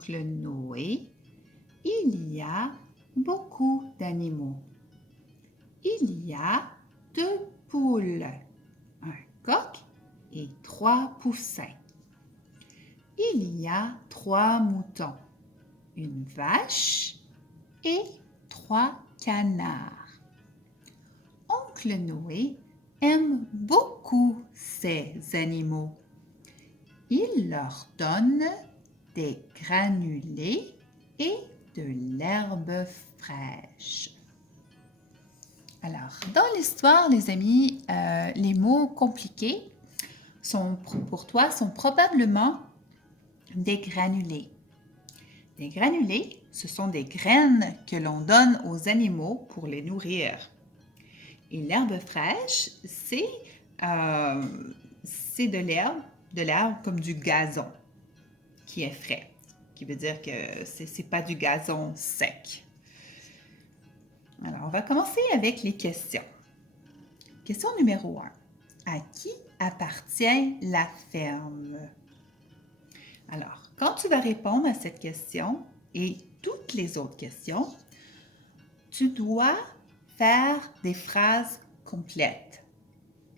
oncle Noé, il y a beaucoup d'animaux. Il y a 2 poules, un coq et 3 poussins. Il y a 3 moutons, une vache et 3 canards. Oncle Noé aime beaucoup ces animaux. Il leur donne des granulés et de l'herbe fraîche. Alors, dans l'histoire, les amis, les mots compliqués pour toi sont probablement des granulés. Les granulés, ce sont des graines que l'on donne aux animaux pour les nourrir. Et l'herbe fraîche, c'est de l'herbe comme du gazon qui est frais, qui veut dire que c'est pas du gazon sec. Alors, on va commencer avec les questions. Question numéro 1. À qui appartient la ferme? Alors, quand tu vas répondre à cette question et toutes les autres questions, tu dois faire des phrases complètes.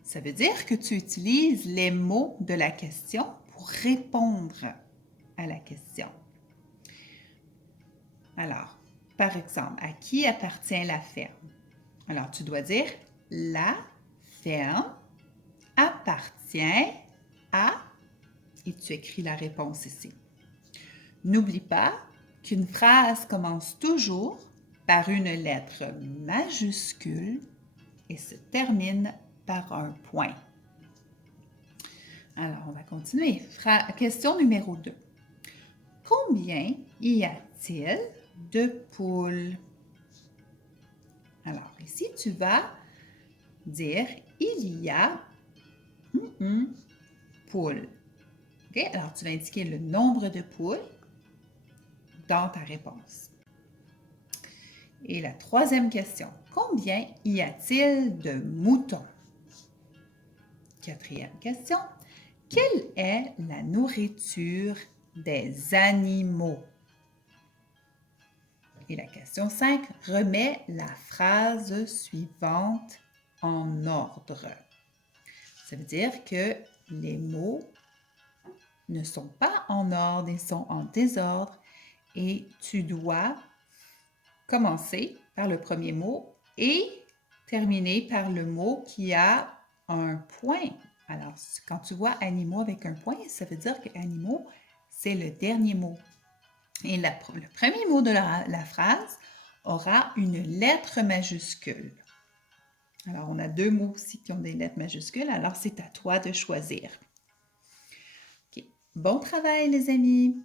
Ça veut dire que tu utilises les mots de la question pour répondre à la question. Alors, par exemple, à qui appartient la ferme? Alors, tu dois dire la ferme appartient à, et tu écris la réponse ici. N'oublie pas qu'une phrase commence toujours par une lettre majuscule et se termine par un point. Alors, on va continuer. Question numéro 2. Combien y a-t-il de poules? Alors, ici, tu vas dire il y a poules. Okay? Alors, tu vas indiquer le nombre de poules dans ta réponse. Et la troisième question. Combien y a-t-il de moutons? Quatrième question. Quelle est la nourriture des animaux? Et la question 5. Remets la phrase suivante en ordre. Ça veut dire que les mots ne sont pas en ordre, ils sont en désordre et tu dois commencer par le premier mot et terminer par le mot qui a un point. Alors, quand tu vois animaux avec un point, ça veut dire que animaux, c'est le dernier mot. Et le premier mot de la phrase aura une lettre majuscule. Alors, on a 2 mots aussi qui ont des lettres majuscules, alors c'est à toi de choisir. Okay. Bon travail, les amis!